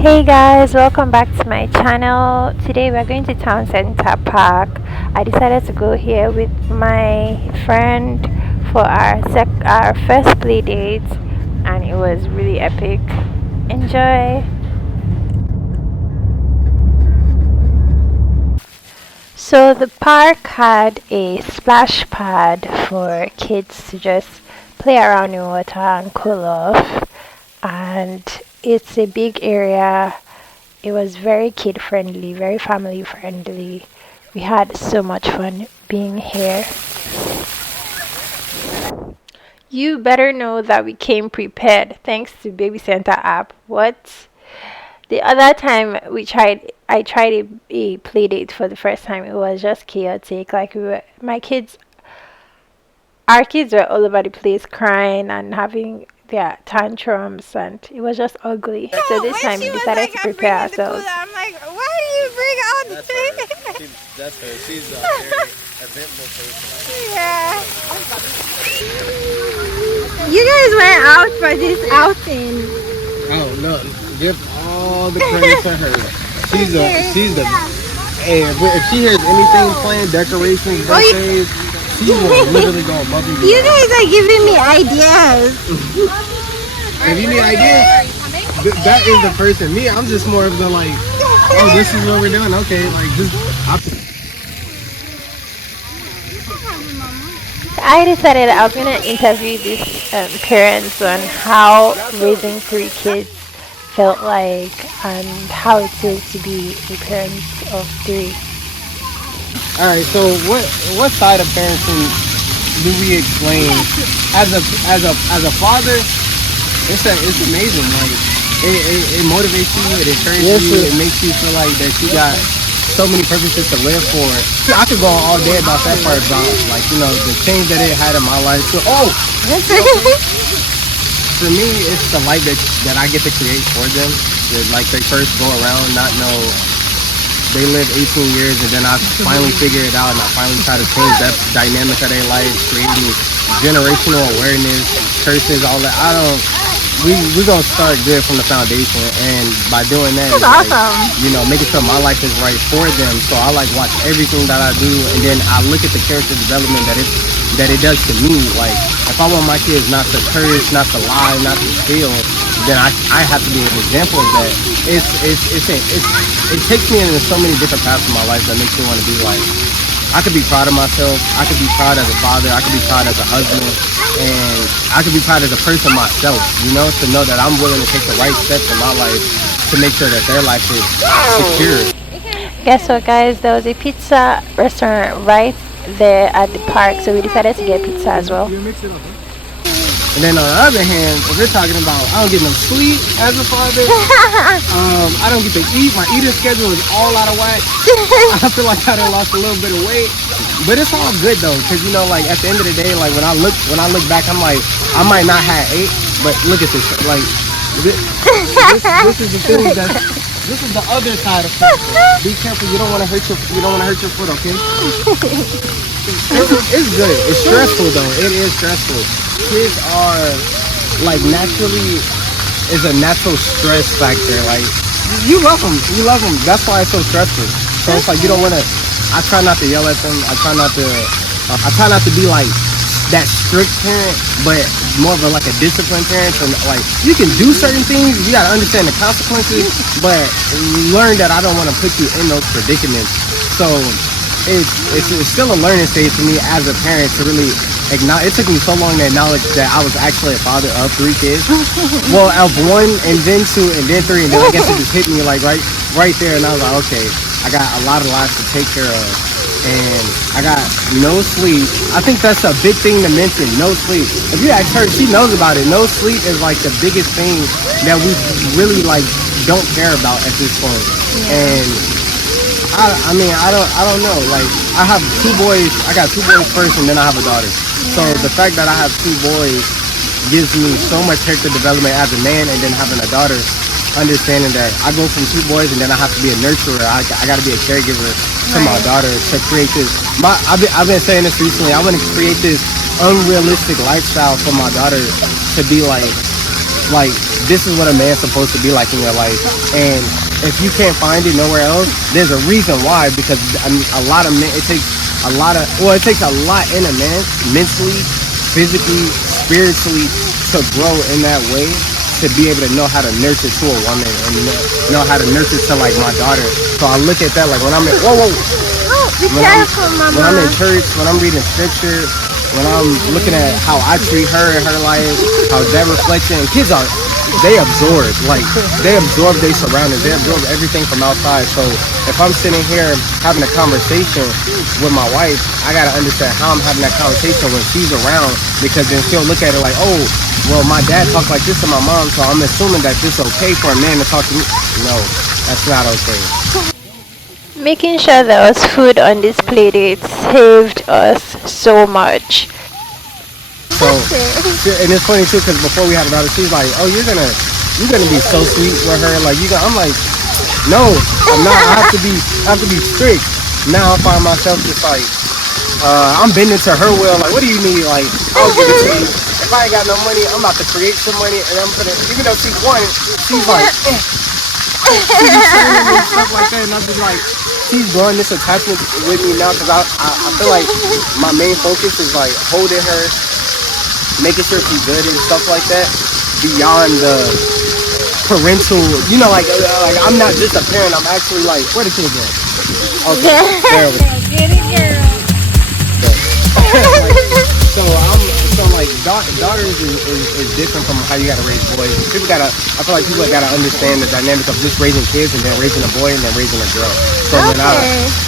Hey guys, welcome back to my channel. Today we're going to Town Center Park. I decided to go here with my friend for our first play date, and it was really epic. Enjoy. So the park had a splash pad for kids to just play around in water and cool off, and it's a big area. It was very kid friendly, very family friendly. We had so much fun being here. You better know that we came prepared thanks to Baby Center app. What? The other time I tried a play date for the first time. It was just chaotic. Like our kids were all over the place crying and having their tantrums, and it was just ugly. So this time we decided to prepare ourselves. I'm like, why do you bring all the things? That's her. She's a very eventful person. Yeah. You guys went out for this outing. Oh no! Give all the credit to her. She's the. Hey, if she hears anything planned, decorations, birthdays, she will literally go above and You beyond. guys are giving me ideas. If you need ideas, that is the person. Me, I'm just more of the like, oh, this is what we're doing. Okay, like just. I decided I was gonna interview these parents on how raising three kids felt like and how it is to be a parent of three. All right. So what side of parenting do we explain as a father? It's amazing. Like it motivates you, it encourages you, it makes you feel like that you got so many purposes to live for. I could go on all day about that part about like the change that it had in my life. So for me, it's the light that I get to create for them. That, like they first go around, not know they live 18 years, and then I finally figure it out, and I finally try to change that dynamic of their life, creating generational awareness, curses, all that. I don't. We gonna start good from the foundation, and by doing that, That's like, awesome. making sure my life is right for them. So I like watch everything that I do, and then I look at the character development that it does to me. Like if I want my kids not to curse, not to lie, not to steal, then I have to be an example of that. It takes me into so many different paths in my life that makes me want to be like. I could be proud of myself. I could be proud as a father. I could be proud as a husband, and I could be proud as a person myself. To know that I'm willing to take the right steps in my life to make sure that their life is secure. Guess what, guys? There was a pizza restaurant right there at the park, so we decided to get pizza as well. And then on the other hand, if we're talking about I don't get no sleep as a father, I don't get to eat. My eating schedule is all out of whack. I feel like I done lost a little bit of weight, but it's all good though, because like at the end of the day, like when I look back, I'm like I might not have ate, but look at this, like this is the thing that this is the other side of it. Be careful, you don't want to hurt your foot, okay? It's good. It's stressful though. It is stressful. Kids are like naturally is a natural stress factor. Like you love them. That's why it's so stressful. So it's like you don't want to. I try not to yell at them. I try not to. I try not to be like that strict parent, but more of like a disciplined parent. And like you can do certain things. You gotta understand the consequences, but learn that I don't want to put you in those predicaments. So it's still a learning stage for me as a parent to really acknowledge. It took me so long to acknowledge that I was actually a father of three kids. Well, of one, and then two, and then three, and then I guess it just hit me like right there, and I was like, okay, I got a lot of lives to take care of, and I got no sleep. I think that's a big thing to mention. No sleep. If you ask her, she knows about it. No sleep is like the biggest thing that we really like don't care about at this point, and. I mean, I don't know. Like, I have two boys. I got two boys first, and then I have a daughter. So the fact that I have two boys gives me so much character development as a man, and then having a daughter, understanding that I go from two boys, and then I have to be a nurturer. I got to be a caregiver to my daughter to create this. I've been saying this recently. I want to create this unrealistic lifestyle for my daughter to be like this is what a man's supposed to be like in your life. And if you can't find it nowhere else, there's a reason why. Because I mean, a lot of men, it takes a lot in a man, mentally, physically, spiritually, to grow in that way, to be able to know how to nurture to a woman and know how to nurture to like my daughter. So I look at that like when I'm in Be careful, Mama. when I'm in church, when I'm reading scripture, when I'm looking at how I treat her in her life, how that reflection, kids are, they absorb their surroundings, they absorb everything from outside. So if I'm sitting here having a conversation with my wife, I gotta understand how I'm having that conversation when she's around, because then she'll look at it like, oh, well, my dad talks like this to my mom, so I'm assuming that this is okay for a man to talk to me. No, that's not okay. Making sure there was food on this plate, it saved us so much. So, and it's funny too, because before we had a daughter, she's like, "Oh, you're gonna be so sweet with her." Like I'm like, "No, I'm not. I have to be strict." Now I find myself just like, I'm bending to her will. Like, what do you need? Like, I'll give it to you. If I ain't got no money, I'm about to create some money, and I'm gonna. Even though she's one, she's like, she's and stuff like that, and I'm just like, she's growing this attachment with me now, because I feel like my main focus is like holding her, making sure she's good and stuff like that, beyond the parental, like I'm not just a parent, I'm actually like, where the kids at? Okay, there we go. Get it, girl. So like daughters is different from how you gotta raise boys. I feel like people gotta understand the dynamic of just raising kids and then raising a boy and then raising a girl.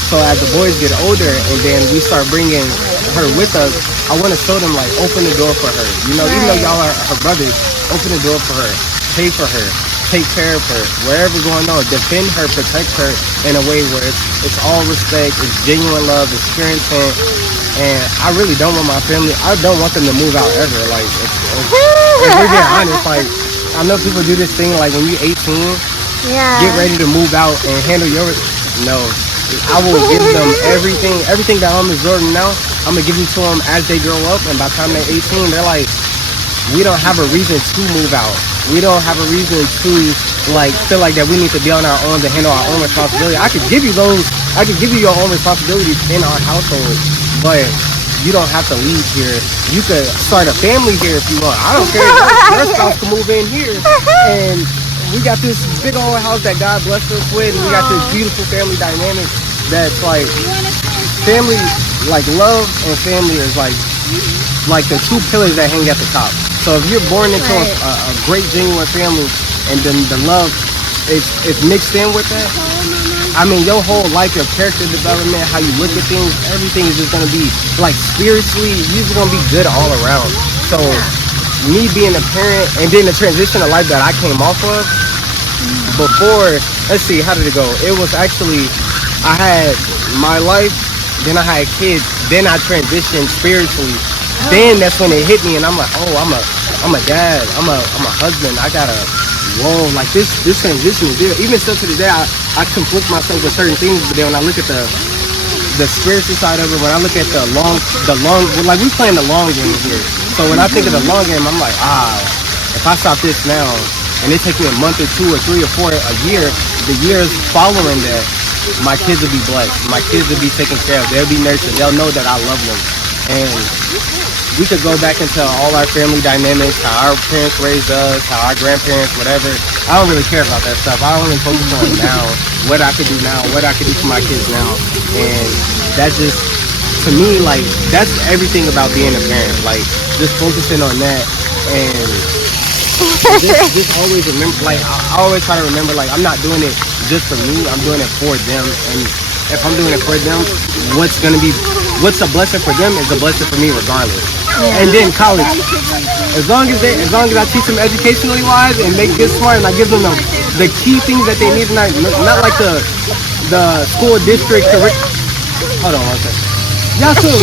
So as the boys get older and then we start bringing her with us, I want to show them like open the door for her. Even though y'all are her brothers, open the door for her, pay for her, take care of her, wherever going on, defend her, protect her in a way where it's all respect, it's genuine love, it's pure intent. And I really don't want my family, I don't want them to move out ever. Like, if we're being honest, like, I know people do this thing like when you're 18, get ready to move out and handle your, no. I will give them everything that I'm absorbing now, I'm going to give it to them as they grow up. And by the time they're 18, they're like, we don't have a reason to move out. We don't have a reason to like feel like that we need to be on our own to handle our own responsibility. I could give you your own responsibilities in our household, but you don't have to leave here. You could start a family here if you want. I don't care. Your spouse can move in here, and we got this big old house that God blessed us with, and we got this beautiful family dynamic that's like family, like love and family is like the two pillars that hang at the top. So if you're born into a great genuine family, and then the love is mixed in with that, I mean, your whole life, your character development, how you look at things, everything is just going to be, like, spiritually, you're just going to be good all around. So, me being a parent, and then the transition of life that I came off of, before, let's see, how did it go? It was actually, I had my life, then I had kids, then I transitioned spiritually. Then that's when it hit me, and I'm like, oh, I'm a dad, I'm a husband, I gotta, whoa, like this transition is there. Even still to this day, I conflict myself with certain things, but then when I look at the spiritual side of it, when I look at the long, like we playing the long game here. So when I think of the long game, I'm like, if I stop this now, and it takes me a month or 2 or 3 or 4, a year, the years following that, my kids will be blessed. My kids will be taken care of. They'll be nurtured. They'll know that I love them. And we could go back into all our family dynamics, how our parents raised us, how our grandparents, whatever. I don't really care about that stuff. I only focus on now, what I could do now, what I could do for my kids now. And that's just, to me, like, that's everything about being a parent. Like, just focusing on that and just always remember, like, I always try to remember, like, I'm not doing it just for me, I'm doing it for them. And if I'm doing it for them, what's a blessing for them is a blessing for me regardless. And then college, as long as I teach them educationally wise and they get smart and I give them the key things that they need, not like the school district curriculum. Hold on one second. Y'all too.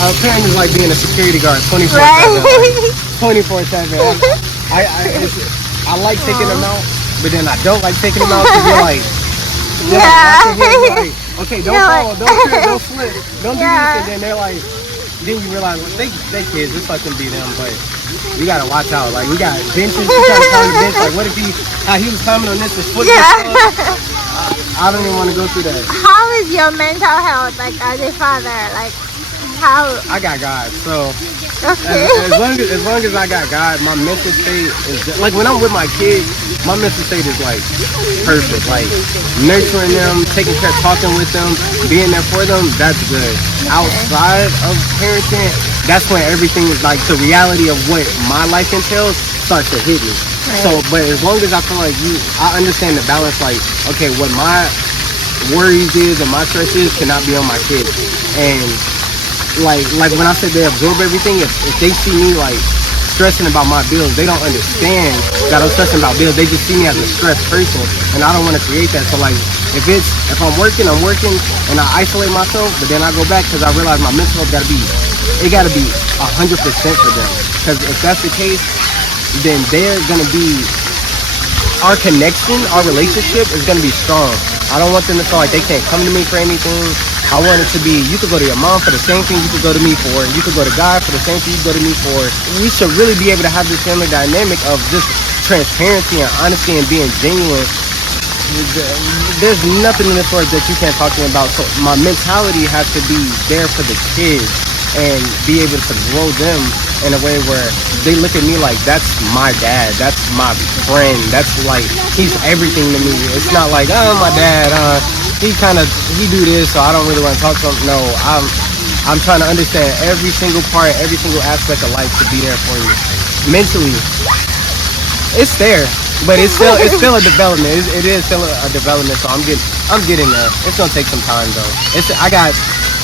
Our parent is like being a security guard 24/7. Like, 24/7. I like taking them out, but then I don't like taking them out because you're like, okay, don't fall, don't trip, don't slip, don't do this, and then they're like, then you realize like, they kids, just let them be them, but you gotta watch out. Like we got benches, you gotta climb the bench. Like what if he was climbing on this, his foot gets Yeah. up? I don't even want to go through that. How is your mental health, like as a father? Like how? I got God, so Okay. as long as I got God, my mental state is like when I'm with my kids, my mental state is like perfect. Like nurturing them, taking care, talking with them, being there for them. That's good. Outside of parenting, that's when everything is like the reality of what my life entails starts to hit me. So, but as long as I feel like I understand the balance. Like, okay, what my worries is and my stress is cannot be on my kids. And like when I said they absorb everything, if they see me like stressing about my bills, they don't understand that I'm stressing about bills. They just see me as a stressed person, and I don't want to create that. So like if I'm working, and I isolate myself, but then I go back because I realize my mental health gotta be 100% for them. Because if that's the case, then they're gonna be, our connection, our relationship is gonna be strong. I don't want them to feel like they can't come to me for anything. I want it to be, you could go to your mom for the same thing you could go to me for, and you could go to God for the same thing you go to me for. We should really be able to have this family dynamic of just transparency and honesty and being genuine. There's nothing in this world that you can't talk to me about. So my mentality has to be there for the kids and be able to grow them in a way where they look at me like that's my dad, that's my friend, that's like he's everything to me. It's not like, oh, my dad, he do this, so I don't really want to talk to him. No, I'm trying to understand every single part, every single aspect of life to be there for you. Mentally, it's there, but it's still a development. It is still a development. So I'm getting there. It's gonna take some time though.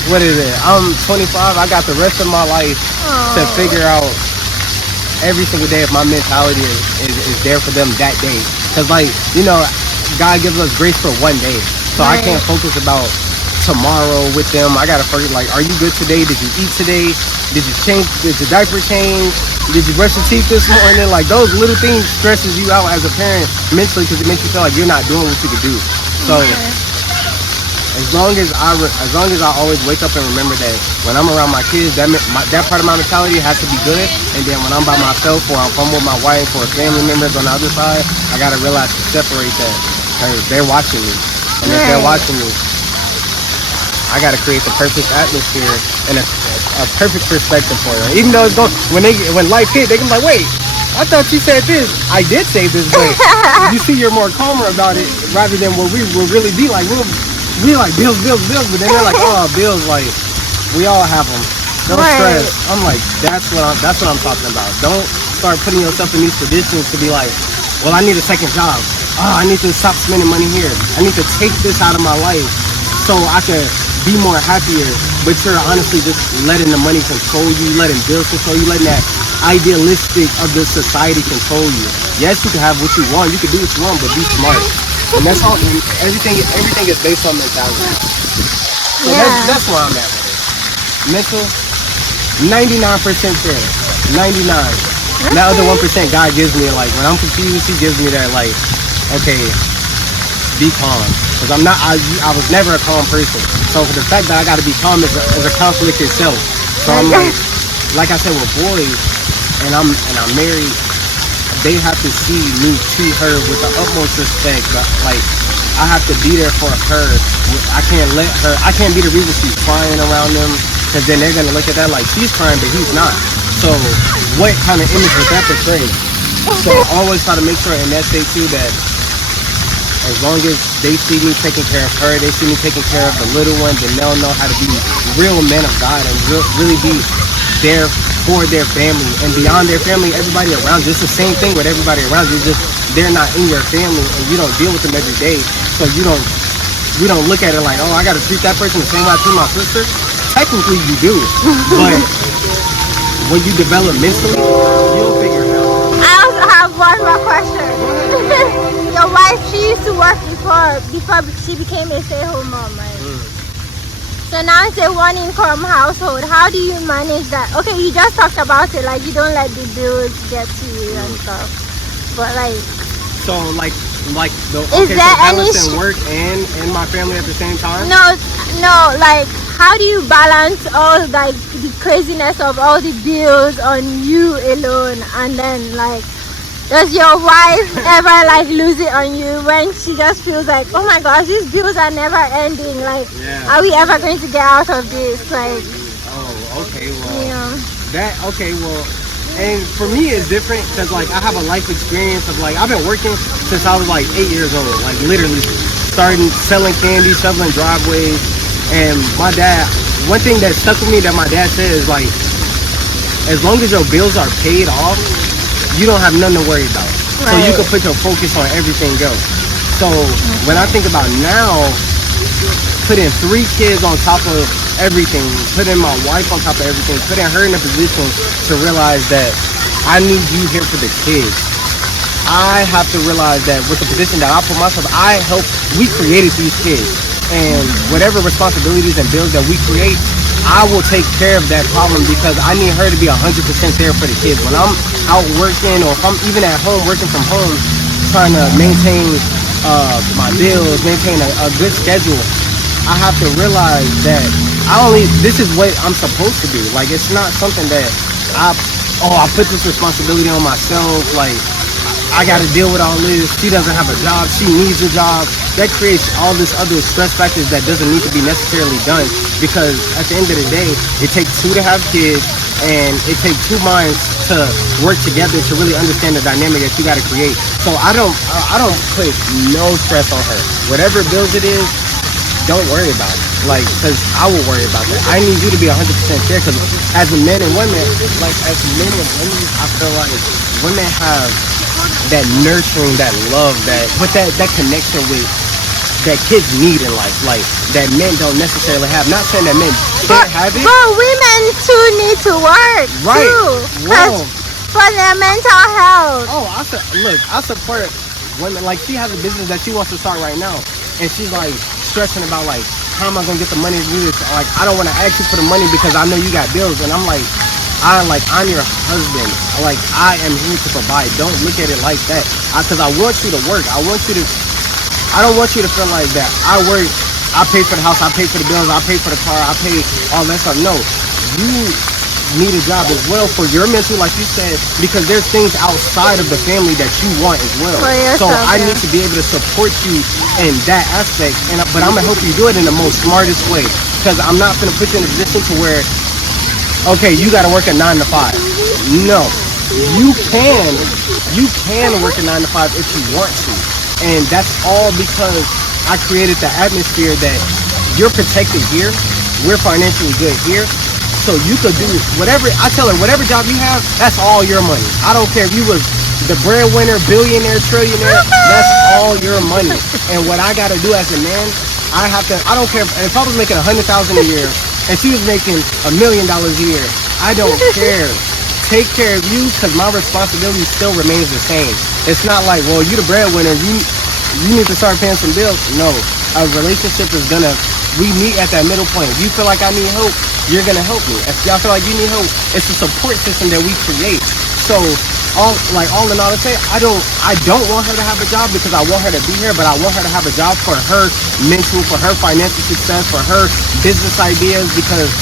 What is it? I'm 25. I got the rest of my life to figure out every single day if my mentality is there for them that day. Cause like, God gives us grace for one day. So I can't focus about tomorrow with them. I gotta focus like, are you good today? Did you eat today? Did your diaper change? Did you brush your teeth this morning? Like those little things stresses you out as a parent mentally because it makes you feel like you're not doing what you could do. So as long as I always wake up and remember that when I'm around my kids, that part of my mentality has to be good. And then when I'm by myself or if I'm with my wife or family members on the other side, I gotta realize to separate that because they're watching me. And if they're watching me, I gotta create the perfect atmosphere and a perfect perspective for them. Even though it's when life hit, they can be like, wait, I thought you said this. I did say this, but you see, you're more calmer about it rather than what we will really be like. We like bills, but then they're like, oh, bills, like we all have them. Don't stress. I'm like, that's what I'm talking about. Don't start putting yourself in these positions to be like, well, I need a second job. Oh, I need to stop spending money here. I need to take this out of my life so I can be more happier. But you're honestly just letting the money control you, letting bills control you, letting that idealistic of the society control you. Yes, you can have what you want, you can do what you want, but be smart. And that's all. Everything is based on mentality. So that's where I'm at with it. Mental, 99% there. 99. That other 1% God gives me, like when I'm confused, He gives me that, like, okay, be calm. Because I was never a calm person. So for the fact that I got to be calm is a conflict itself. So I'm like I said, with boys, and I'm married, they have to see me treat her with the utmost respect. Like, I have to be there for her. I can't be the reason she's crying around them, because then they're going to look at that like she's crying, but he's not. So what kind of image would that portray? So I always try to make sure in that state too that as long as they see me taking care of her, they see me taking care of the little one, then they'll know how to be real men of God and really be there for their family and beyond their family, everybody around you. It's the same thing with everybody around you. It's just they're not in your family and you don't deal with them every day. So we don't look at it like, oh, I got to treat that person the same way I treat my sister. Technically you do, but when you develop mentally, you'll figure it out. I also have one more question. Your wife, she used to work before she became a stay-at-home mom, right? So now it's a one-income household. How do you manage that? Okay, you just talked about it, like you don't let the bills get to you and stuff. But like, so like is there any work and my family at the same time? No, like how do you balance all like the craziness of all the bills on you alone, and then like does your wife ever like lose it on you when she just feels like, oh my gosh, these bills are never ending, like are we ever going to get out of this, like okay, well, you know? And for me it's different because like I have a life experience of like I've been working since I was like 8 years old, like literally starting selling candy, shoveling driveways. And my dad, one thing that stuck with me that my dad said is like, as long as your bills are paid off, you don't have nothing to worry about. So you can put your focus on everything else. So when I think about now, putting 3 kids on top of everything, putting my wife on top of everything, putting her in a position to realize that I need you here for the kids. I have to realize that with the position that I put myself, we created these kids. And whatever responsibilities and bills that we create, I will take care of that problem because I need her to be 100% there for the kids. When I'm out working, or if I'm even at home working from home, trying to maintain my bills, maintain a good schedule, I have to realize that this is what I'm supposed to do. Like, it's not something that I put this responsibility on myself, like I gotta deal with all this. She doesn't have a job, she needs a job. That creates all this other stress factors that doesn't need to be necessarily done, because at the end of the day, it takes 2 to have kids, and it takes 2 minds to work together to really understand the dynamic that you gotta create. So I don't put no stress on her. Whatever bills it is, don't worry about it. Like, because I will worry about that. I need you to be 100% there, because as a men and women, like as men and women, I feel like women have that nurturing, that love, that connection with that kids need in life, like that men don't necessarily have. Not saying that men can't have it, but women too need to work too, for their mental health. I support women. Like, she has a business that she wants to start right now, and she's like stressing about like, how am I gonna get the money to do this? Like, I don't want to ask you for the money because I know you got bills, and I'm like, I'm your husband. Like, I am here to provide. Don't look at it like that. Because I want you to work. I don't want you to feel like that I work, I pay for the house, I pay for the bills, I pay for the car, I pay all that stuff. No, you need a job as well for your mental, like you said, because there's things outside of the family that you want as well. So I need to be able to support you in that aspect, but I'm gonna help you do it in the most smartest way, because I'm not gonna put you in a position to where, okay, you gotta work a 9 to 5. No, you can work a 9 to 5 if you want to. And that's all because I created the atmosphere that you're protected here, we're financially good here, so you could do whatever. I tell her, whatever job you have, that's all your money. I don't care if you was the breadwinner, billionaire, trillionaire, that's all your money. And what I gotta do as a man, I don't care if I was making 100,000 a year and she was making $1 million a year, I don't care. Take care of you, because my responsibility still remains the same. It's not like, well, you the breadwinner, you need to start paying some bills. No, a relationship is we meet at that middle point. If you feel like I need help, you're gonna help me. If y'all feel like you need help, it's a support system that we create. So all in all, to say, I don't want her to have a job because I want her to be here, but I want her to have a job for her mental, for her financial success, for her business ideas, because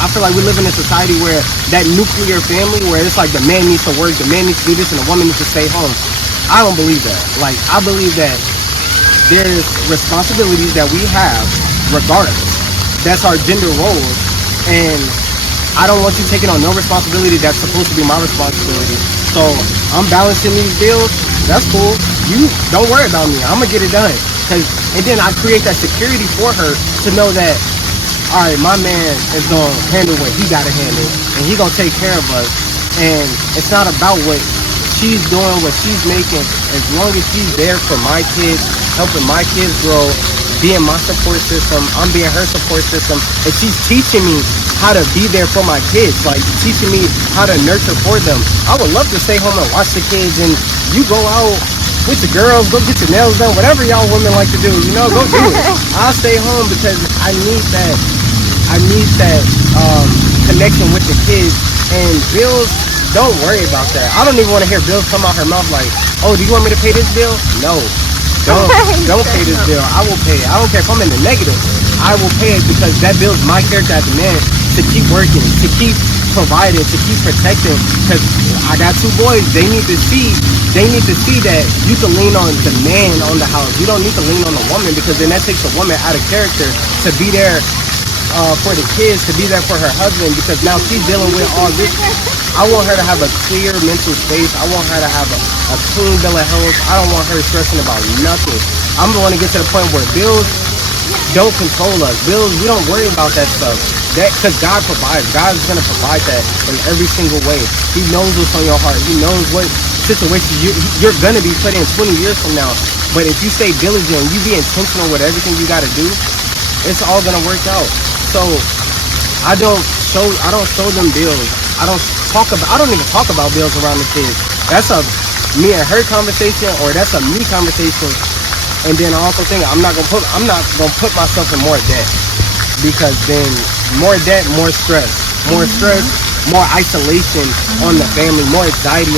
I feel like we live in a society where that nuclear family, where it's like the man needs to work, the man needs to do this, and the woman needs to stay home. I don't believe that. Like, I believe that there's responsibilities that we have regardless. That's our gender roles, and I don't want you taking on no responsibility that's supposed to be my responsibility. So I'm balancing these bills. That's cool. You don't worry about me. I'm gonna get it done. And then I create that security for her to know that, all right, my man is gonna handle what he gotta handle, and he gonna take care of us. And it's not about what she's doing, what she's making. As long as she's there for my kids, helping my kids grow, being my support system, I'm being her support system, and she's teaching me how to be there for my kids, like teaching me how to nurture for them. I would love to stay home and watch the kids, and you go out with the girls, go get your nails done, whatever y'all women like to do, go do it. I'll stay home because I need that connection with the kids. And bills, don't worry about that. I don't even want to hear bills come out her mouth like, oh, do you want me to pay this bill? No. Don't pay this bill. I will pay it. I don't care if I'm in the negative. I will pay it because that builds my character as a man to keep working, to keep providing, to keep protecting. Because I got 2 boys. They need to see that you can lean on the man on the house. You don't need to lean on the woman, because then that takes a woman out of character to be there for the kids, to be there for her husband, because now she's dealing with all this. I want her to have a clear mental space. I want her to have a clean bill of health. I don't want her stressing about nothing. I'm going to get to the point where bills don't control us. Bills, we don't worry about that stuff. That, because God provides. God is going to provide that in every single way. He knows what's on your heart. He knows what situation you're going to be put in 20 years from now. But if you stay diligent, you be intentional with everything you got to do, it's all going to work out. So I don't show them bills. I don't even talk about bills around the kids. That's a me and her conversation, or that's a me conversation. And then I also think I'm not gonna put myself in more debt, because then more debt, more stress, more isolation on the family, more anxiety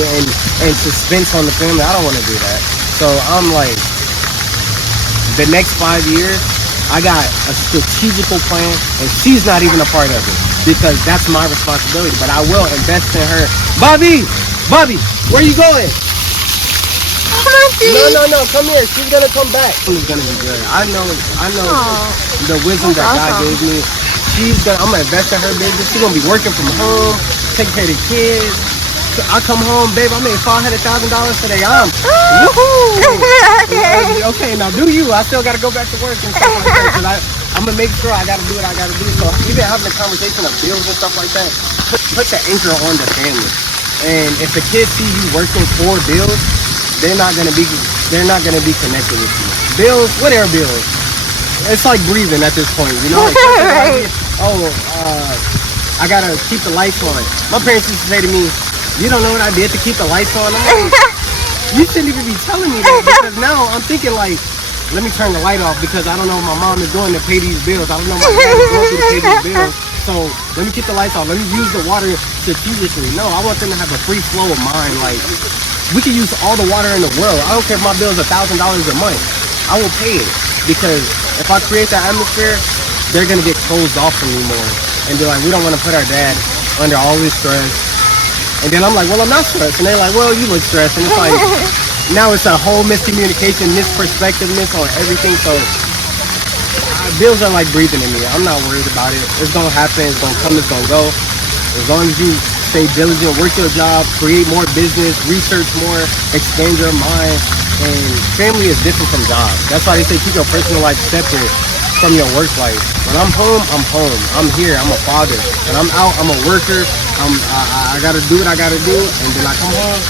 and suspense on the family. I don't want to do that. So I'm like, the next 5 years, I got a strategical plan, and she's not even a part of it, because that's my responsibility. But I will invest in her. Bobby, where you going? No, come here. She's gonna come back. It's gonna be good. I know the wisdom that God gave me. I'm gonna invest in her business. She's gonna be working from home, taking care of the kids. I come home, babe, I made $500,000 today. Okay, now do you? I still gotta go back to work and stuff like that, because I'm gonna make sure I gotta do what I gotta do. So even having a conversation of bills and stuff like that, put the anchor on the family. And if the kids see you working for bills, they're not gonna be connected with you. Bills, what are bills? It's like breathing at this point, you know? Like, Right. I gotta keep the lights on. My parents used to say to me, you don't know what I did to keep the lights on? I'm like, you shouldn't even be telling me that, because now I'm thinking like, let me turn the light off, because I don't know what my mom is doing to pay these bills. I don't know what my dad is going through to pay these bills. So let me keep the lights off. Let me use the water strategically. No, I want them to have a free flow of mind. Like, we can use all the water in the world. I don't care if my bill is $1,000 a month. I will pay it, because if I create that atmosphere, they're gonna get closed off from me more and be like, we don't want to put our dad under all this stress. And then I'm like, well, I'm not stressed. And they're like, well, you look stressed. And it's like, now it's a whole miscommunication, misperspectiveness on everything. So bills are like breathing in me. I'm not worried about it. It's gonna happen. It's gonna come. It's gonna go. As long as you stay diligent, work your job, create more business, research more, expand your mind. And family is different from jobs. That's why they say keep your personal life separate from your work life. When I'm home, I'm home. I'm here. I'm a father. When I'm out, I'm a worker. I gotta do what I gotta do. And then I come home,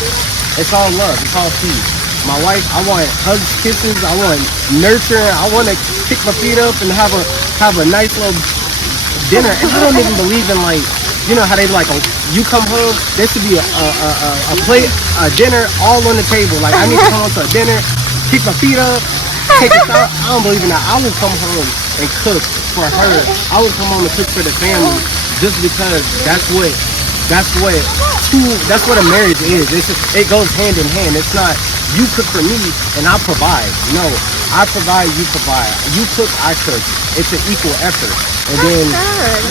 it's all love. It's all peace. My wife, I want hugs, kisses. I want nurturing. I want to kick my feet up and have a nice little dinner. And I don't even believe in, like, you know how they like, you come home, there should be a plate, a dinner all on the table. Like, I need to come home to a dinner, kick my feet up, take a shower. I don't believe in that. I will come home and cook for her. I will come home and cook for the family, just because that's what a marriage is. It goes hand in hand. It's not you cook for me and I provide. No, I provide, you provide. You cook, I cook. It's an equal effort. And then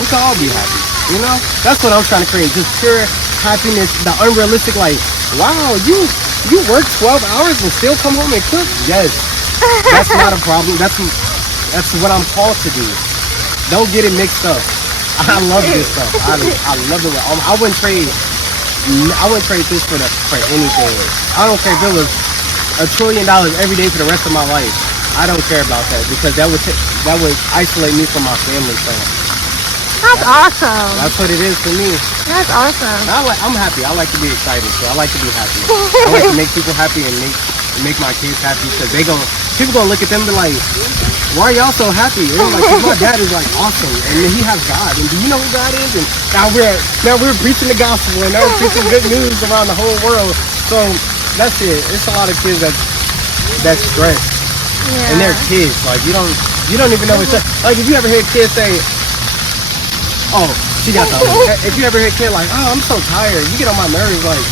we can all be happy. You know? That's what I'm trying to create. Just pure happiness. The unrealistic, like, wow, you work 12 hours and still come home and cook? Yes. That's not a problem. That's what I'm called to do. Don't get it mixed up. I love this stuff. I love it. I wouldn't trade this for anything. I don't care if it was $1 trillion every day for the rest of my life. I don't care about that, because that would isolate me from my family. So That's awesome. That's what it is for me. That's awesome. I'm happy. I like to be excited, so I like to be happy. I like to make people happy and make my kids happy, because people gonna look at them and be like, why are y'all so happy? And like, my dad is like awesome, and he has God. And do you know who God is? And now we're preaching the gospel, and now we're preaching good news around the whole world. So that's it. It's a lot of kids that's stressed, and they're kids. Like, you don't even know what's like. If you ever hear kids say, "Oh, she got the," if you ever hear a kid like, "Oh, I'm so tired," you get on my nerves. Like,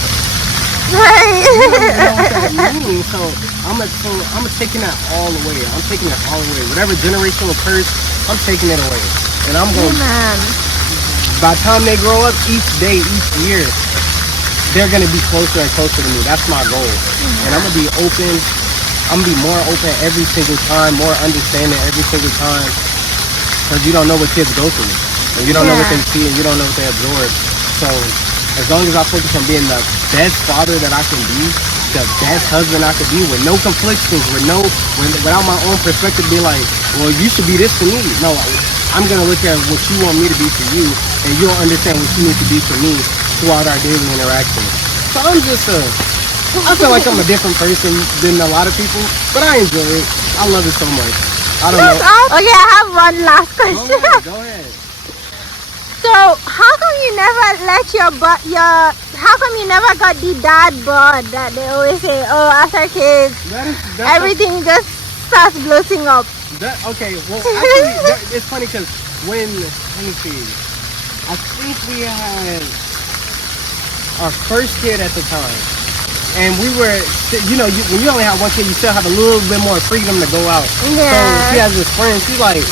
Right. you don't even know what that means. So I'm taking that all away. I'm taking it all away. Whatever generational curse, I'm taking it away. And I'm going. Amen. By the time they grow up, each day, each year, they're gonna be closer and closer to me. That's my goal. And I'm gonna be open. I'm gonna be more open every single time, more understanding every single time. Because you don't know what kids go through. And you don't know what they see, and you don't know what they absorb. So as long as I focus on being the best father that I can be, the best husband I could be, with no conflictions, without my own perspective being like, well, you should be this to me. No, I'm gonna look at what you want me to be for you, and you'll understand what you need to be for me throughout our daily interactions. So I feel like I'm a different person than a lot of people, but I enjoy it. I love it so much. I don't know. Okay, I have one last question. Go ahead. So, how come you never let how come you never got the dad bod that they always say, oh, after kids, everything just starts bloating up? Okay, well, actually, it's funny because let me see, I think we had our first kid at the time, and we were, when you only have one kid, you still have a little bit more freedom to go out. Yeah. So she has this friend, she's like,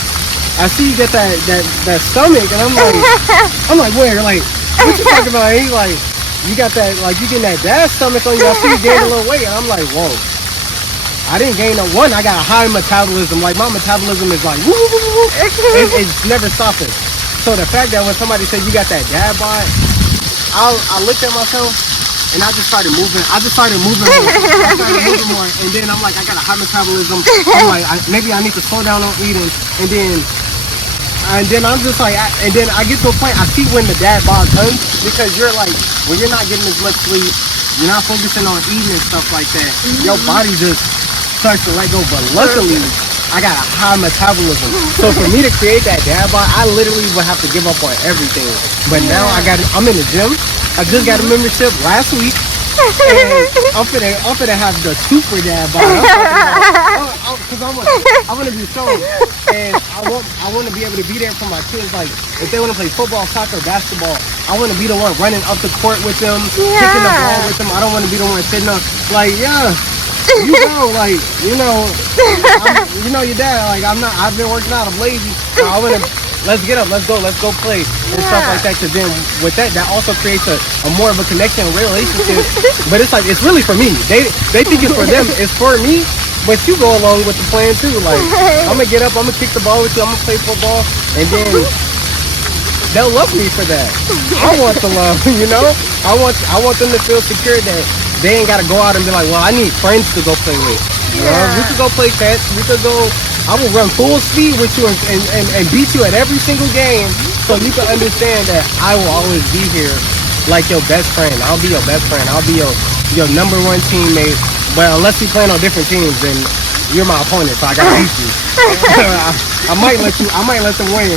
I see you get that stomach, and I'm like, where? Like, what you talking about? And he's like, you got that, like, you getting that dad stomach on you. I see you gain a little weight, and I'm like, whoa. I didn't gain I got a high metabolism. Like, my metabolism is like, woo, woo, woo, woo. It's never stopping. So the fact that when somebody said you got that dad bod, I looked at myself, and I just started moving. I started moving more. And then I'm like, I got a high metabolism. I'm like, maybe I need to slow down on eating. And then I'm just like, and then I get to a point, I see when the dad bod comes, because you're like, when you're not getting as much sleep, you're not focusing on eating and stuff like that, your body just starts to let go. But luckily, I got a high metabolism. So for me to create that dad bod, I literally would have to give up on everything. But now I'm in the gym. I just got a membership last week. And I'm finna have the super dad bod. Because I want to be strong, and I want to be able to be there for my kids. Like, if they want to play football, soccer, basketball, I want to be the one running up the court with them, kicking the ball with them. I don't want to be the one sitting up like, like, you know your dad. Like, I've been working out. I'm lazy. Let's get up, let's go play, and stuff like that. Because then with that also creates a more of a connection, a relationship. But it's like, it's really for me. They think it's for them, it's for me. But you go along with the plan too. Like, I'm gonna get up, I'm gonna kick the ball with you, I'm gonna play football, and then they'll love me for that. I want the love, I want them to feel secure that they ain't gotta go out and be like, well, I need friends to go play with. We could go play catch. We could go. I will run full speed with you and beat you at every single game, so you can understand that I will always be here like your best friend. I'll be your best friend. I'll be your number one teammate. But unless we playing on different teams, then you're my opponent, so I gotta beat you. I might let them win,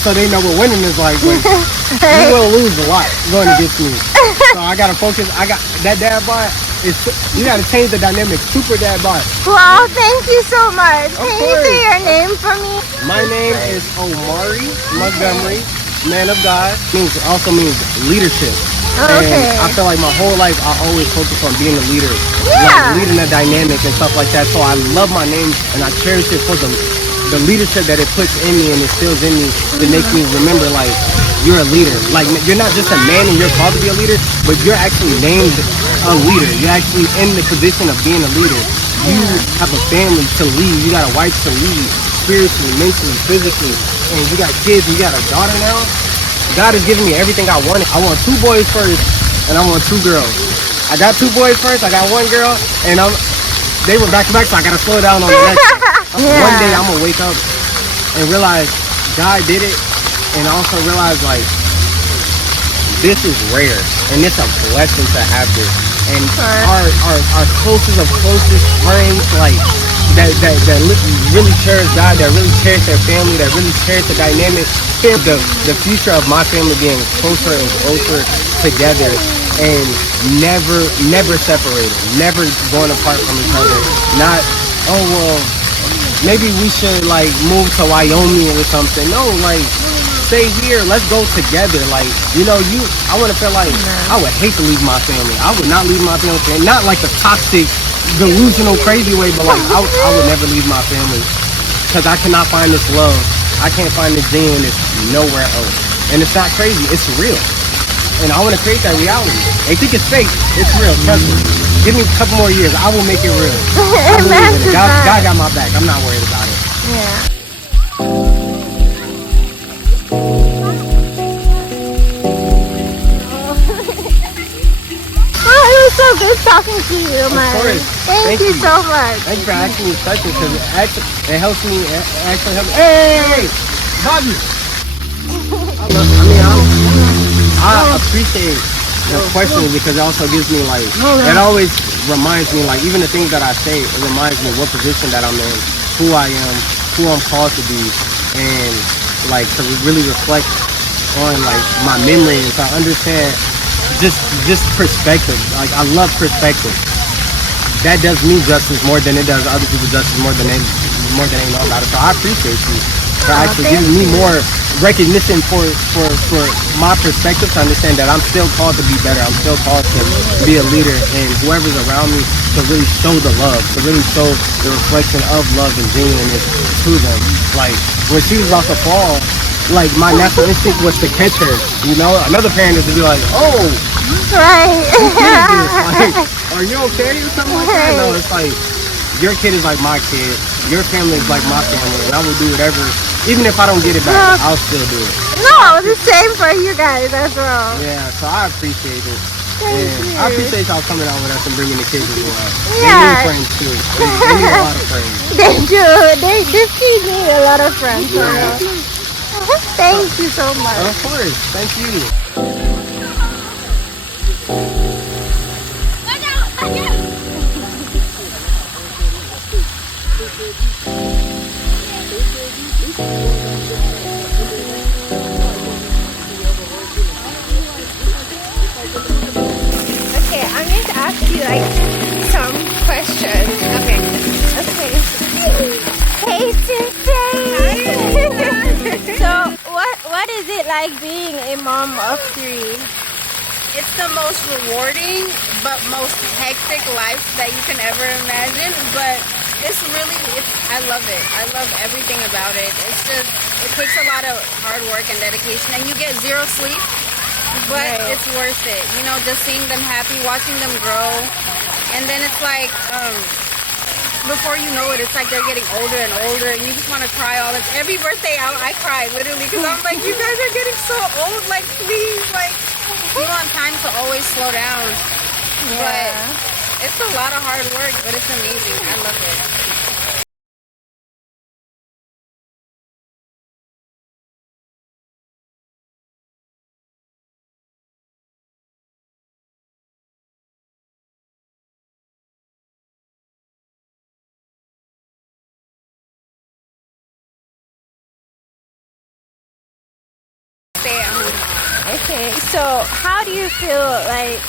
so they know what winning is like. But you will lose a lot going against me. So I gotta focus. I got that dad bod. You gotta change the dynamic. Super dad bod. Wow, thank you so much. Can you say your name for me? My name is Omari Montgomery, man of God. Also means leadership. Okay. And I feel like my whole life I always focus on being a leader, Yeah. like leading a dynamic and stuff like that. So I love my name and I cherish it for the leadership that it puts in me and instills in me to make me remember, like, you're a leader. Like, you're not just a man and you're called to be a leader, but you're actually named a leader. You're actually in the position of being a leader. You have a family to lead. You got a wife to lead, spiritually, mentally, physically, and you got kids. You got a daughter now. God has given me everything I wanted. I want 2 boys first, and I want 2 girls. I got 2 boys first. I got 1 girl, and they were back to back, so I gotta slow down on the next one. One day I'm gonna wake up and realize God did it, and also realize, like, this is rare, and it's a blessing to have this. And our closest of closest friends, like, that really cherish God, that really cherish their family, that really cherish the dynamic, the future of my family being closer and closer together, and never separated, never going apart from each other. Not, oh, well, maybe we should, like, move to Wyoming or something. No, like, stay here, let's go together. Like, I want to feel like I would hate to leave my family. I would not leave my family. Not like the toxic delusional, crazy way, but like I would never leave my family because I cannot find this love. I can't find the genuineness nowhere else. And it's not crazy, it's real. And I want to create that reality. They think it's fake, it's real. Trust me. Give me a couple more years, I will make it real. I believe in it. God got my back. I'm not worried about it. Yeah. Oh, it was so good talking to you, man. Of course. Thank you so much. Thank you for asking me questions because it helps me. It actually helps me. Hey, Bobby. I appreciate the questioning because it also gives me like, it always reminds me like, even the things that I say, it reminds me what position that I'm in, who I am, who I'm called to be, and like to really reflect on like my memory and to understand just perspective. Like I love perspective. That does me justice more than it does other people justice more than they know about it. So I appreciate you for actually giving me more recognition for my perspective to understand that I'm still called to be better. I'm still called to be a leader, and whoever's around me to really show the love, to really show the reflection of love and genuineness to them. Like when she was about to fall, like my natural instinct was to catch her. You know, another parent is to be like, "Oh, Right. like, are you okay?" or something like that. No, it's like your kid is like my kid. Your family is like my family, and I will do whatever. Even if I don't get it back, I'll still do it. No, the same for you guys as well. Yeah, so I appreciate it. Thank And you. I appreciate y'all coming out with us and bringing the kids as well. Yeah. They need friends too. They need a lot of friends. They do. This kid need a lot of friends. So. Thank you so much. Of course. Thank you. Okay, I'm going to ask you like some questions. Okay. Hey, Sensei. So, what is it like being a mom of three? It's the most rewarding but most hectic life that you can ever imagine, but I love it. I love everything about it. It takes a lot of hard work and dedication, and you get zero sleep, but Right. it's worth it. You know, just seeing them happy, watching them grow, and then it's like, before you know it, it's like they're getting older and older, and you just want to cry all this. Every birthday I cry, literally, because I'm like, you guys are getting so old, like, please, like, you want time to always slow down. But it's a lot of hard work, but it's amazing. I love it. Stay at home. Okay, so how do you feel like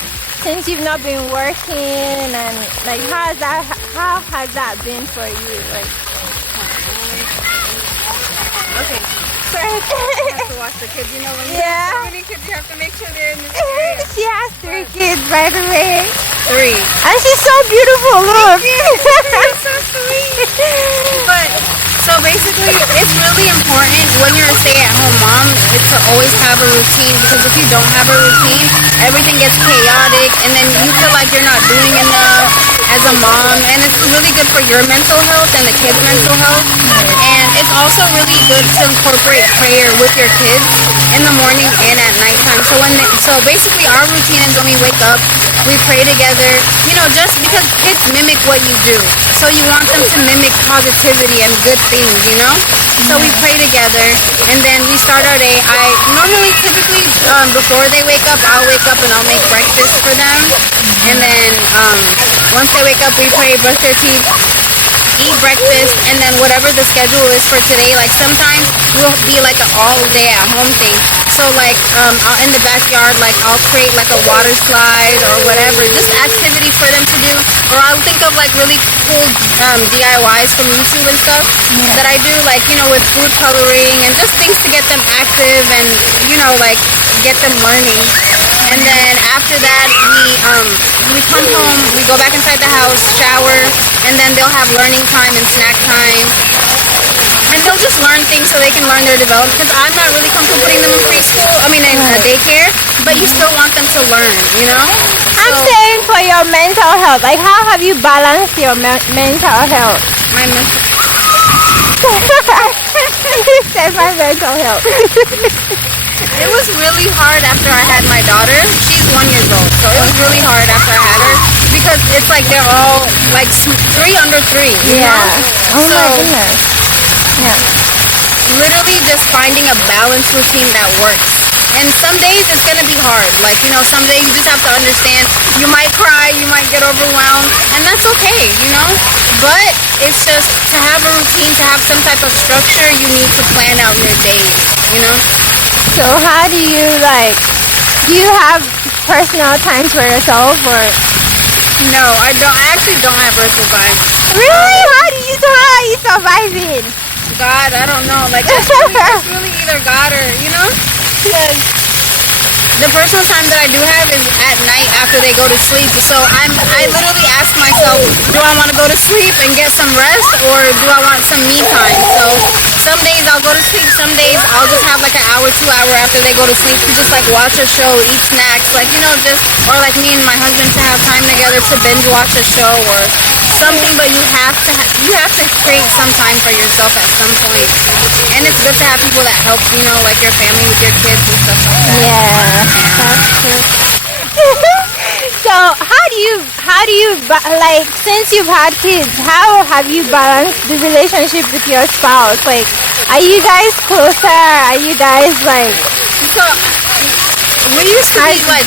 since you've not been working and like how has that been for you? Like Okay. Right. You have to watch the kids, you know, when you Yeah. have so many kids, you have to make sure they're in this area. She has 3 kids, by the way. 3. And she's so beautiful, look. You're so sweet. But so basically, it's really important when you're a stay-at-home mom is to always have a routine, because if you don't have a routine, everything gets chaotic, and then you feel like you're not doing enough as a mom, and it's really good for your mental health and the kids' mental health. And it's also really good to incorporate prayer with your kids in the morning and at nighttime. So basically, our routine is when we wake up, we pray together. You know, just because kids mimic what you do, so you want them to mimic positivity and good things. You know, so we pray together, and then we start our day. I normally, typically, before they wake up, I'll wake up and I'll make breakfast for them, and then once they wake up, we pray, brush their teeth, eat breakfast, and then whatever the schedule is for today, like sometimes will be like an all day at home thing. So like out in the backyard, like I'll create like a water slide or whatever, just activities for them to do. Or I'll think of like really cool DIYs from YouTube and stuff that I do, like, you know, with food coloring and just things to get them active and, you know, like get them learning. And then after that, we come home, we go back inside the house, shower, and then they'll have learning time and snack time. And they'll just learn things so they can learn their development. Because I'm not really comfortable putting them in preschool, in daycare, but you still want them to learn, you know? I'm saying for your mental health. Like, how have you balanced your mental health? My mental You said my mental health. It was really hard after I had my daughter. She's 1 year old, so it was really hard after I had her because it's like they're all like 3 under 3. You know? Oh So my goodness. Yeah. literally just finding a balanced routine that works. And some days it's gonna be hard. Like, you know, some days you just have to understand. You might cry, you might get overwhelmed, and that's okay, you know? But it's just to have a routine, to have some type of structure, you need to plan out your days, you know? So how do you do you have personal times for yourself or? No, I don't. I actually don't have personal time. Really? How are you surviving? God, I don't know. Like, it's really either God or, you know? Because the personal time that I do have is at night after they go to sleep. So I literally ask myself, do I want to go to sleep and get some rest, or do I want some me time? So some days I'll go to sleep, some days I'll just have like an hour, 2 hour after they go to sleep to just like watch a show, eat snacks, like, you know, just, or like me and my husband to have time together to binge watch a show or something. But you have to create some time for yourself at some point. And it's good to have people that help, you know, like your family with your kids and stuff like that. Yeah, that's true. So how do you like, since you've had kids, how have you balanced the relationship with your spouse? Like, are you guys closer? Are you guys like? So we used to be like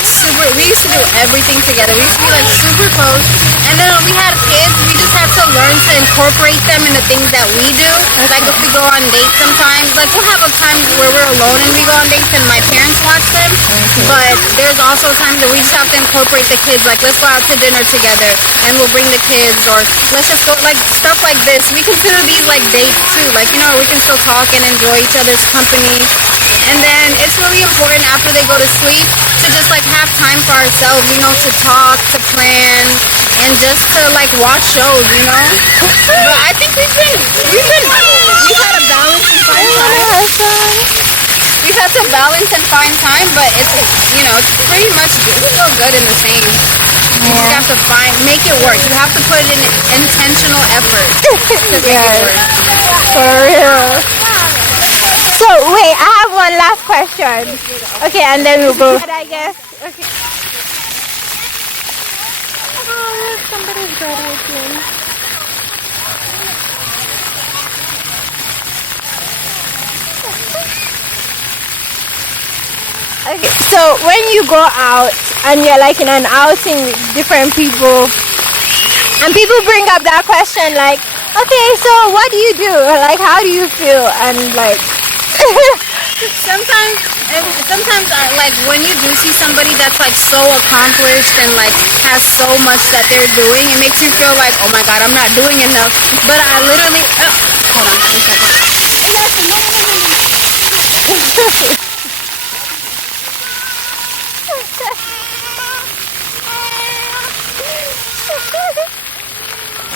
we used to do everything together. We used to be like super close. And then when we had kids, we just had to learn to incorporate them in the things that we do. Like if we go on dates sometimes, like we'll have a time where we're alone and we go on dates and my parents watch them. But there's also times that we just have to incorporate the kids. Like, let's go out to dinner together and we'll bring the kids, or let's just go, like stuff like this. We consider these like dates too. Like, you know, we can still talk and enjoy each other's company. And then it's really important after they go to sleep to just like have time for ourselves, you know, to talk, to plan, and just to like watch shows, you know. But I think we've had a balance and find time. We've had to balance and find time, but it's, you know, it's pretty much, it's still good in the same. You just have to make it work. You have to put in intentional effort to make it work. For real. So wait, I have one last question. Okay, and then we'll go. I guess. Okay. Oh, look, somebody's graduating. Okay, so when you go out and you're like in an outing with different people, and people bring up that question like, okay, so what do you do? Like, how do you feel? And like. Sometimes like when you do see somebody that's like so accomplished and like has so much that they're doing, it makes you feel like, oh my God, I'm not doing enough. But I literally, hold on 1 second.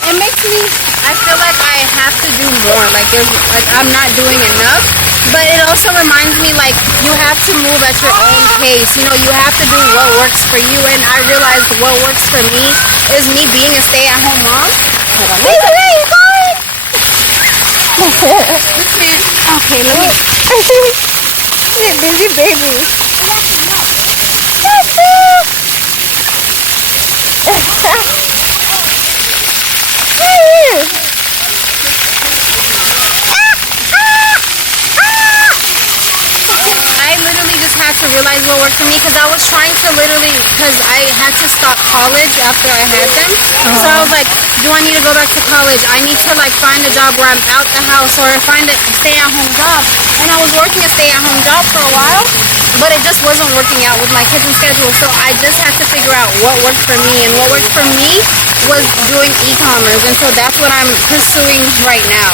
It makes me, I feel like I have to do more. Like I'm not doing enough. But it also reminds me, like, you have to move at your own pace. You know, you have to do what works for you. And I realized what works for me is me being a stay-at-home mom. Hold on. Where are you going? This man. Okay, let me. Busy baby. I literally just had to realize what worked for me, because I was trying to because I had to stop college after I had them. So I was like, do I need to go back to college? I need to like find a job where I'm out the house, or find a stay-at-home job. And I was working a stay-at-home job for a while, but it just wasn't working out with my kids' schedule. So I just had to figure out what worked for me, and what worked for me was doing e-commerce. And so that's what I'm pursuing right now.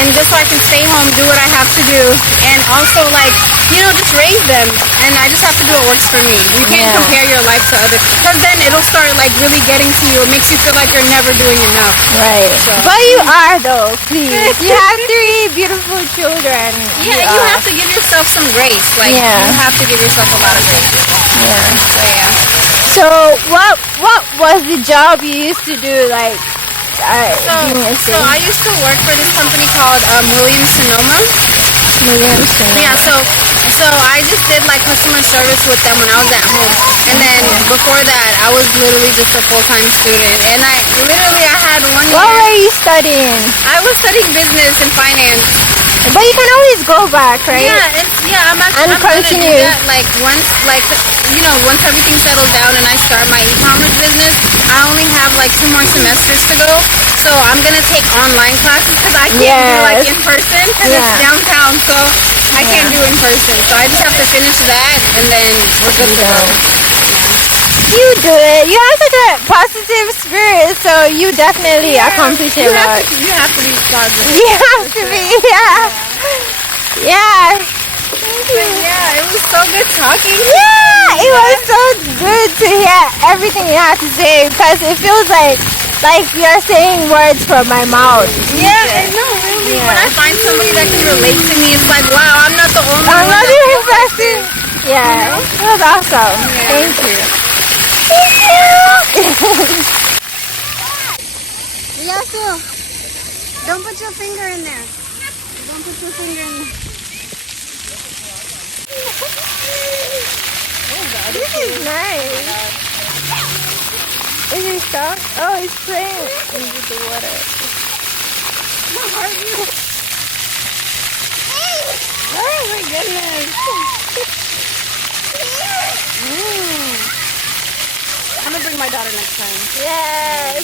and just so I can stay home, do what I have to do, and also like, you know, just raise them. And I just have to do what works for me. You can't Yeah. compare your life to others, because then it'll start like really getting to you. It makes you feel like you're never doing enough. Right. So- But you are though, please. You have 3 beautiful children. Yeah, you are. have to give yourself some grace. Like Yeah. you have to give yourself a lot of grace. Yeah. So yeah. So what was the job you used to do, like being a So I used to work for this company called Williams Sonoma. Yeah, so I just did like customer service with them when I was at home, and then before that I was literally just a full-time student, and I had 1 What year. were you studying? I was studying business and finance. But you can always go back, right? I'm actually And I'm gonna do continue. that like once once everything settles down and I start my e-commerce business. I only have like 2 more semesters to go, so I'm gonna take online classes because I can't do like Yes. in person because Yeah. it's downtown, so I can't do in person. So I just have to finish that and then we're good to go. You do it. You have such a positive spirit, so you definitely accomplish a You lot. have to be positive. You have to be, yeah. Yeah. But yeah, it was so good talking. Yeah, it was so good to hear everything you had to say because it feels like you're saying words from my mouth. Yeah, I know, really. When I find somebody that can relate to me, it's like, wow, I'm not the only one. I'm not that even feels like person. this. Yeah, that was awesome. Yeah. Thank you. Yeah, so don't put your finger in there. Don't put your finger in there. This is nice. Is it stuck? Oh, it's playing into the water. Oh my goodness. I'm gonna bring my daughter next time. Yes.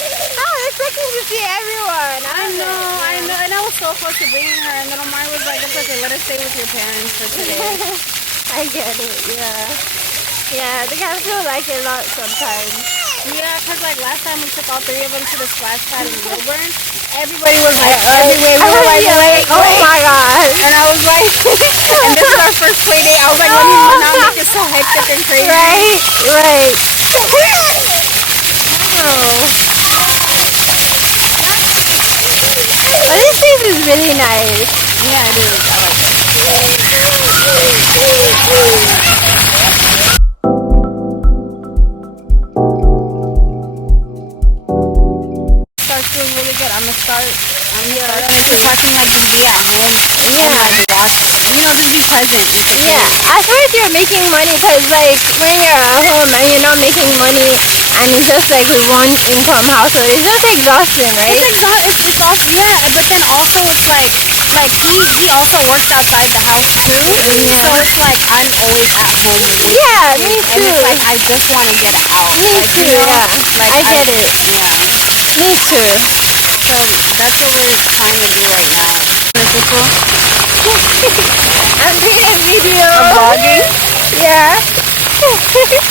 I was expecting to see everyone. I know, and I was so close to bringing her, and then Omar was like, it's okay, let her stay with your parents for today. I get it, yeah. Yeah, they can feel like a lot sometimes. Yeah, because like last time we took all 3 of them to the splash pad in Wilburn, everybody was like everywhere. We were like, wait. Oh my gosh. And I was like, and this is our first play day. I was like, let me not make it so hectic and crazy. Right, right. But this place is really nice. Yeah, it is. I like it. Starts feeling really good. I'm gonna start talking like just be at home and like watch, just be present with the Yeah, kids. at first you're making money because like when you're at home and you're not making money and it's just like one income household, it's just exhausting, right? It's also, yeah, but then also it's like he also works outside the house too. Yeah. So it's like I'm always at home with him. Yeah, me And too. it's like I just want to get out. Me Like, too, yeah. Like I get it. Yeah. Me too. So that's what we're trying to do right now. I'm doing a video. Vlogging? Yeah.